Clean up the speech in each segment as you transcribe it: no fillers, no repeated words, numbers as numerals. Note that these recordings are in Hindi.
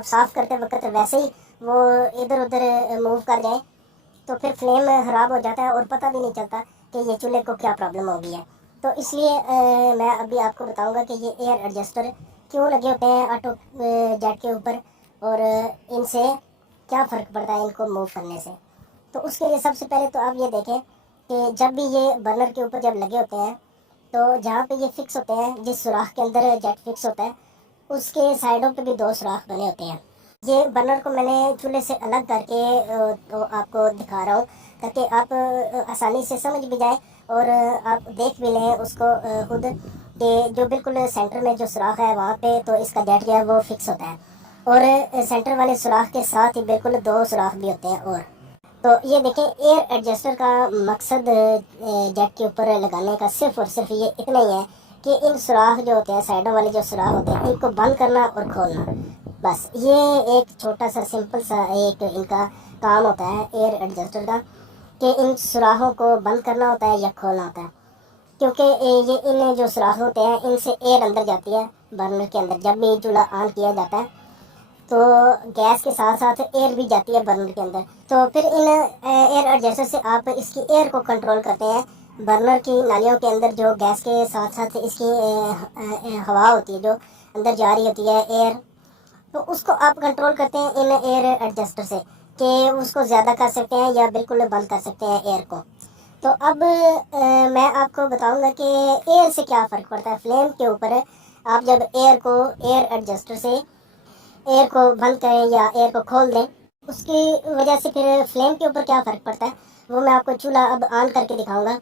अब साफ़ करते वक्त वैसे ही वो इधर उधर मूव कर जाए तो फिर फ्लेम ख़राब हो जाता है और पता भी नहीं चलता कि ये चूल्हे को क्या प्रॉब्लम हो गई है। तो इसलिए मैं अभी आपको बताऊंगा कि ये एयर एडजस्टर क्यों लगे होते हैं ऑटो जेट के ऊपर और इनसे क्या फ़र्क पड़ता है इनको मूव करने से। तो उसके लिए सबसे पहले तो आप ये देखें कि जब भी ये बर्नर के ऊपर जब लगे होते हैं तो जहाँ पे ये फिक्स होते हैं, जिस सुराख के अंदर जेट फिक्स होता है उसके साइडों पे भी 2 सुराख बने होते हैं। ये बर्नर को मैंने चूल्हे से अलग करके तो आपको दिखा रहा हूँ ताकि आप आसानी से समझ भी जाए और आप देख भी लें उसको खुद कि जो बिल्कुल सेंटर में जो सुराख है वहाँ पे तो इसका जेट जो है वो फिक्स होता है और सेंटर वाले सुराख के साथ ही बिल्कुल 2 सुराख भी होते हैं। और तो ये देखें, एयर एडजस्टर का मकसद जेट के ऊपर लगाने का सिर्फ और सिर्फ ये इतना ही है कि इन सुराख जो होते हैं, साइडों वाले जो सुराख होते हैं, इनको बंद करना और खोलना। बस ये एक छोटा सा सिंपल सा एक इनका काम होता है एयर एडजस्टर का कि इन सुराखों को बंद करना होता है या खोलना होता है। क्योंकि ये इन जो सुराख होते हैं इनसे एयर अंदर जाती है बर्नर के अंदर। जब भी चूल्हा ऑन किया जाता है तो गैस के साथ साथ एयर भी जाती है बर्नर के अंदर। तो फिर इन एयर एडजस्टर से आप इसकी एयर को कंट्रोल करते हैं। बर्नर की नालियों के अंदर जो गैस के साथ साथ इसकी हवा होती है जो अंदर जा रही होती है एयर, तो उसको आप कंट्रोल करते हैं इन एयर एडजस्टर से कि उसको ज़्यादा कर सकते हैं या बिल्कुल बंद कर सकते हैं एयर को। तो अब मैं आपको बताऊंगा कि एयर से क्या फ़र्क पड़ता है फ्लेम के ऊपर। आप जब एयर को एयर एडजस्टर से एयर को बंद करें या एयर को खोल दें, उसकी वजह से फिर फ्लेम के ऊपर क्या फ़र्क पड़ता है वो मैं आपको चूल्हा अब ऑन करके दिखाऊंगा।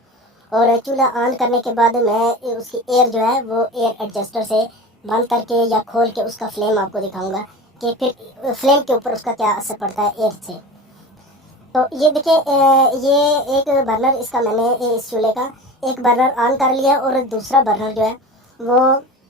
और चूल्हा ऑन करने के बाद मैं उसकी एयर जो है वो एयर एडजस्टर से बंद करके या खोल के उसका फ्लेम आपको दिखाऊंगा कि फिर फ्लेम के ऊपर उसका क्या असर पड़ता है एयर से। तो ये देखिए, ये एक बर्नर इसका मैंने इस चूल्हे का एक बर्नर ऑन कर लिया और दूसरा बर्नर जो है वो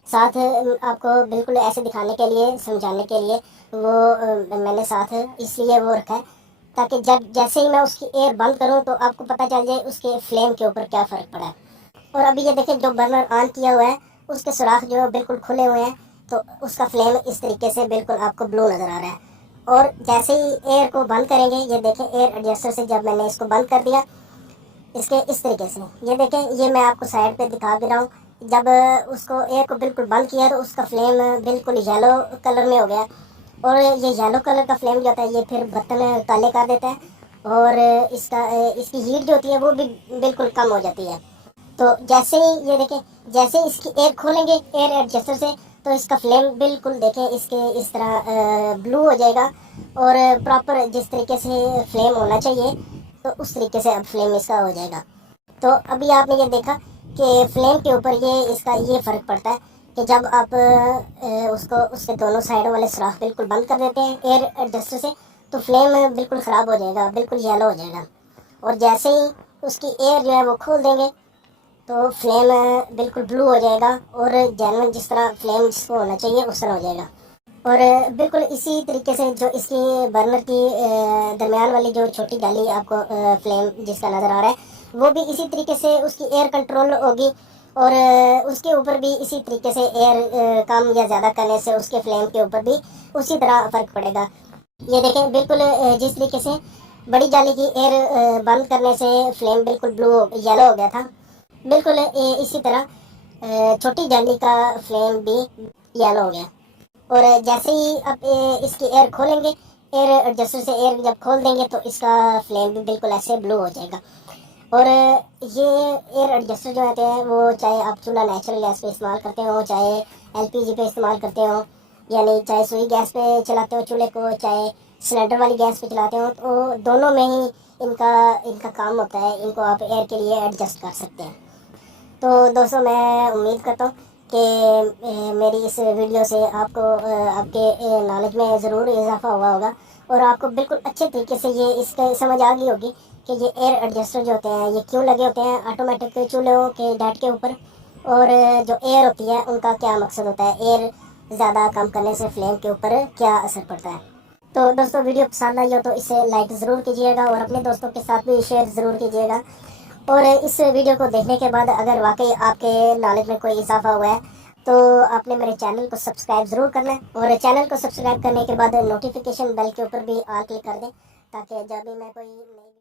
साथ आपको बिल्कुल ऐसे दिखाने के लिए, समझाने के लिए वो मैंने साथ इसलिए वो रखा है ताकि जब जैसे ही मैं उसकी एयर बंद करूं तो आपको पता चल जाए उसके फ्लेम के ऊपर क्या फ़र्क पड़ा है। और अभी ये देखें, जो बर्नर ऑन किया हुआ है उसके सुराख जो बिल्कुल खुले हुए हैं तो उसका फ्लेम इस तरीके से बिल्कुल आपको ब्लू नज़र आ रहा है। और जैसे ही एयर को बंद करेंगे, ये देखें एयर एडजस्टर से जब मैंने इसको बंद कर दिया इसके इस तरीके से, ये देखें, ये मैं आपको साइड पे दिखा भी रहा हूँ। जब उसको एयर को बिल्कुल बंद किया तो उसका फ्लेम बिल्कुल येलो कलर में हो गया। और ये येलो कलर का फ्लेम जो होता है ये फिर बर्तन काले कर देता है और इसकी हीट जो होती है वो भी बिल्कुल कम हो जाती है। तो जैसे ही ये देखें, जैसे इसकी एयर खोलेंगे एयर एडजस्टर से तो इसका फ्लेम बिल्कुल देखें इसके इस तरह ब्लू हो जाएगा और प्रॉपर जिस तरीके से फ्लेम होना चाहिए तो उस तरीके से अब फ्लेम इसका हो जाएगा। तो अभी आपने ये देखा कि फ्लेम के ऊपर ये इसका ये फ़र्क पड़ता है कि जब आप उसको उसके दोनों साइडों वाले सुराख बिल्कुल बंद कर देते हैं एयर एडजस्टर से तो फ्लेम बिल्कुल ख़राब हो जाएगा, बिल्कुल येलो हो जाएगा। और जैसे ही उसकी एयर जो है वो खोल देंगे तो फ्लेम बिल्कुल ब्लू हो जाएगा और जेन्युइन जिस तरह फ्लेम जिसको होना चाहिए उस तरह हो जाएगा। और बिल्कुल इसी तरीके से जो इसकी बर्नर की दरमियान वाली जो छोटी जाली आपको फ्लेम जिसका नज़र आ रहा है वो भी इसी तरीके से उसकी एयर कंट्रोल होगी और उसके ऊपर भी इसी तरीके से एयर कम या ज़्यादा करने से उसके फ्लेम के ऊपर भी उसी तरह फ़र्क पड़ेगा। ये देखें, बिल्कुल जिस तरीके से बड़ी जाली की एयर बंद करने से फ्लेम बिल्कुल ब्लू येलो हो गया था, बिल्कुल इसी तरह छोटी जाली का फ्लेम भी येलो हो गया। और जैसे ही आप इसकी एयर खोलेंगे, एयर एडजस्टर से एयर जब खोल देंगे तो इसका फ्लेम भी बिल्कुल ऐसे ब्लू हो जाएगा। और ये एयर एडजस्टर जो होते हैं वो चाहे आप चूल्हा नेचुरल गैस पे इस्तेमाल करते हो, चाहे एलपीजी पे इस्तेमाल करते हो, यानी चाहे सुई गैस पे चलाते हो चूल्हे को, चाहे सिलेंडर वाली गैस पे चलाते हो, तो दोनों में ही इनका इनका काम होता है। इनको आप एयर के लिए एडजस्ट कर सकते हैं। तो दोस्तों, मैं उम्मीद करता हूँ कि मेरी इस वीडियो से आपको आपके नॉलेज में ज़रूर इजाफा हुआ होगा और आपको बिल्कुल अच्छे तरीके से ये इसका समझ आ गई होगी कि ये एयर एडजस्टर जो होते हैं ये क्यों लगे होते हैं ऑटोमेटिक चूल्हों के डैट के ऊपर, और जो एयर होती है उनका क्या मकसद होता है, एयर ज़्यादा कम करने से फ्लेम के ऊपर क्या असर पड़ता है। तो दोस्तों, वीडियो पसंद आई हो तो इसे लाइक ज़रूर कीजिएगा और अपने दोस्तों के साथ भी शेयर ज़रूर कीजिएगा। और इस वीडियो को देखने के बाद अगर वाकई आपके नॉलेज में कोई इजाफा हुआ है तो आपने मेरे चैनल को सब्सक्राइब ज़रूर करना है, और चैनल को सब्सक्राइब करने के बाद नोटिफिकेशन बेल के ऊपर भी ऑल क्लिक कर दें, ताकि जब भी मैं कोई नई